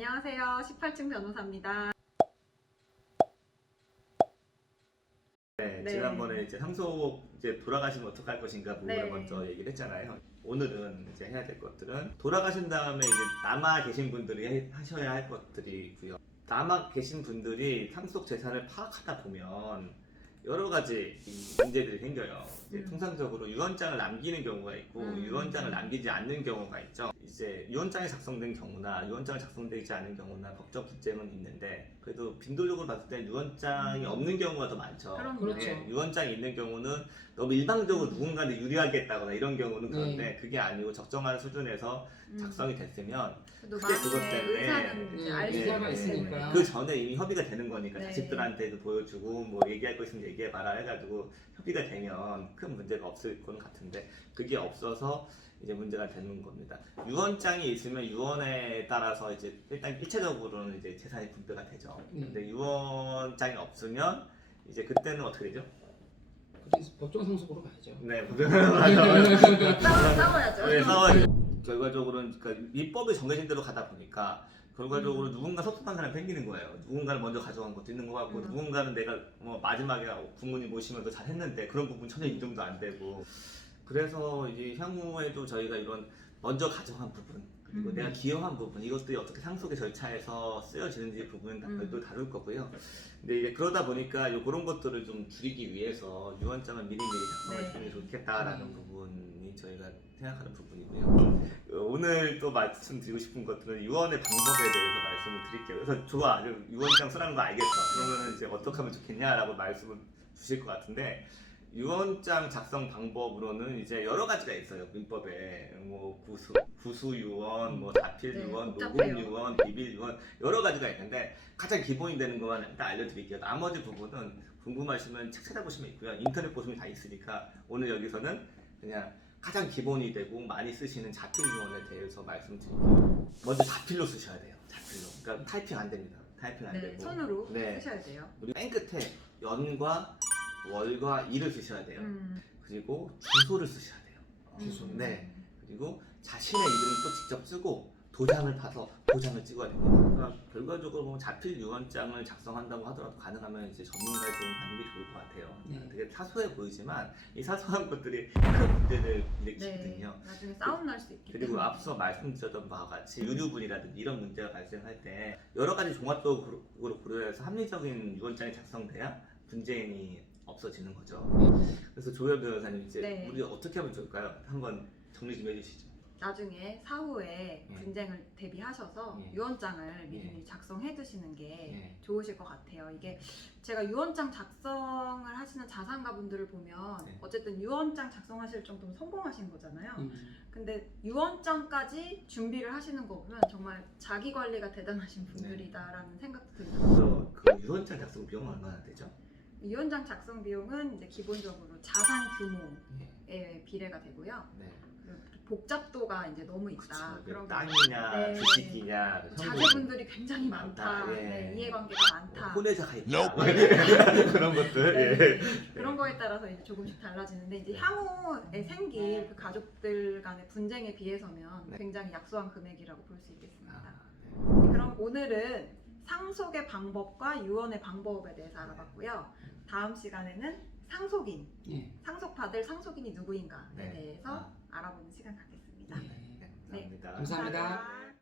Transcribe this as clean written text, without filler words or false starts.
안녕하세요. 18층 변호사입니다. 네, 지난번에 이제 상속 이제 돌아가시면 어떡할 것인가 부분을 네. 먼저 얘기를 했잖아요. 오늘은 이제 해야 될 것들은 돌아가신 다음에 이제 남아 계신 분들이 하셔야 할 것들이 있고요. 남아 계신 분들이 상속 재산을 파악하다 보면 여러 가지 이 문제들이 생겨요. 이제 통상적으로 유언장을 남기는 경우가 있고 유언장을 남기지 않는 경우가 있죠. 이제 유언장이 작성된 경우나 유언장이 작성되지 않은 경우나 법적 분쟁은 있는데 그래도 빈도적으로 봤을 때 유언장이 없는 경우가 더 많죠. 그렇죠. 유언장이 있는 경우는 너무 일방적으로 누군가를 유리하게 했다거나 이런 경우는 그런데 그게 아니고 적정한 수준에서 작성이 됐으면 그래도 크게 그것 마음의 때문에 의사는 이제 알 수 의사가 있기 있으니까. 때문에. 그 전에 이미 협의가 되는 거니까 네. 자식들한테도 보여주고 뭐 얘기할 거 있으면 얘기해봐라 해가지고 협의가 되면 큰 문제가 없을 건 같은데 그게 없어서 이제 문제가 되는 겁니다. 유언장이 있으면 유언에 따라서 이제 일단 일차적으로는 이제 재산이 분배가 되죠. 근데 유언장이 없으면 이제 그때는 어떻게 되죠? 그래서 법정 상속으로 가야죠. 네, 맞아요. 싸워야죠. 네, 결과적으로는 그러니까 입법이 정해진 대로 가다 보니까 결과적으로 누군가 섭섭한 사람이 생기는 거예요. 누군가를 먼저 가져간 것도 있는 것 같고 누군가는 내가 뭐 마지막에 부모님 모시면서 잘했는데 그런 부분 전혀 인정도 안 되고 그래서 이제 향후에도 저희가 이런 먼저 가져간 부분 그리고 내가 기여한 부분 이것들이 어떻게 상속의 절차에서 쓰여지는지 부분은 다 별도 다룰 거고요. 근데 이제 그러다 보니까 그런 것들을 좀 줄이기 위해서 유언장을 미리미리 작성해주는 게 좋겠다라는 부분이 저희가 생각하는 부분이고요. 오늘 또 말씀드리고 싶은 것들은 유언의 방법에 대해서 말씀을 드릴게요. 그래서 좋아, 유언장 쓰라는 거 알겠어. 그러면 이제 어떻게 하면 좋겠냐라고 말씀을 주실 것 같은데 유언장 작성 방법으로는 이제 여러 가지가 있어요. 민법에 뭐 구수 유언, 뭐 자필 네, 유언, 복잡해요. 녹음 유언, 비밀 유언 여러 가지가 있는데 가장 기본이 되는 것만 일단 알려드릴게요. 나머지 부분은 궁금하시면 책 찾아보시면 있고요. 인터넷 보시면 다 있으니까 오늘 여기서는 그냥 가장 기본이 되고 많이 쓰시는 자필 유언에 대해서 말씀드릴게요. 먼저 자필로 쓰셔야 돼요. 자필로. 그러니까 타이핑 안 됩니다. 타이핑 안 네, 되고. 손으로 네. 쓰셔야 돼요. 그리고 맨 끝에 연과 월과 일을 쓰셔야 돼요. 음. 그리고 주소를 쓰셔야 돼요. 주소. 네. 그리고 자신의 이름을 또 직접 쓰고 도장을 파서 도장을 찍어야 됩니다. 그러니까 결과적으로 보면 자필 유언장을 작성한다고 하더라도 가능하면 이제 전문가의 도움 받는 게 좋을 것 같아요. 되게 사소해 보이지만 이 사소한 것들이 큰 문제를 일으키거든요. 네, 나중에 싸움 날 수 있기 그리고 때문에. 앞서 말씀드렸던 바와 같이 유류분이라든지 이런 문제가 발생할 때 여러 가지 종합적으로 고려해서 합리적인 유언장이 작성돼야 분쟁이 없어지는 거죠. 그래서 조현 변호사님 이제 네. 우리 어떻게 하면 좋을까요? 한번 정리 좀 해주시죠. 나중에 사후에 예. 분쟁을 대비하셔서 예. 유언장을 미리 예. 작성해 두시는 게 예. 좋으실 것 같아요. 이게 제가 유언장 작성을 하시는 자산가분들을 보면 네. 어쨌든 유언장 작성하실 정도면 성공하신 거잖아요. 근데 유언장까지 준비를 하시는 거 보면 정말 자기 관리가 대단하신 분들이다라는 생각도 듭니다. 그래서 그 유언장 작성 비용은 얼마나 되죠? 유언장 작성 비용은 이제 기본적으로 자산 규모에 비례가 되고요. 네. 그리고 복잡도가 이제 너무 있다. 그쵸. 그런 땅이냐, 네. 주식이냐, 자제분들이 굉장히 많다. 많다. 예. 네, 이해관계가 많다. 혼외자가 있다. 그런 것들. 네. 예. 그런 거에 따라서 이제 조금씩 달라지는데 이제 향후에 생길 그 가족들 간의 분쟁에 비해서면 네. 굉장히 약소한 금액이라고 볼 수 있겠습니다. 아, 그럼 오늘은 상속의 방법과 유언의 방법에 대해서 알아봤고요. 다음 시간에는 상속인, 상속받을 상속인이 누구인가에 네. 대해서 알아보는 시간 갖겠습니다. 네. 감사합니다. 감사합니다. 감사합니다.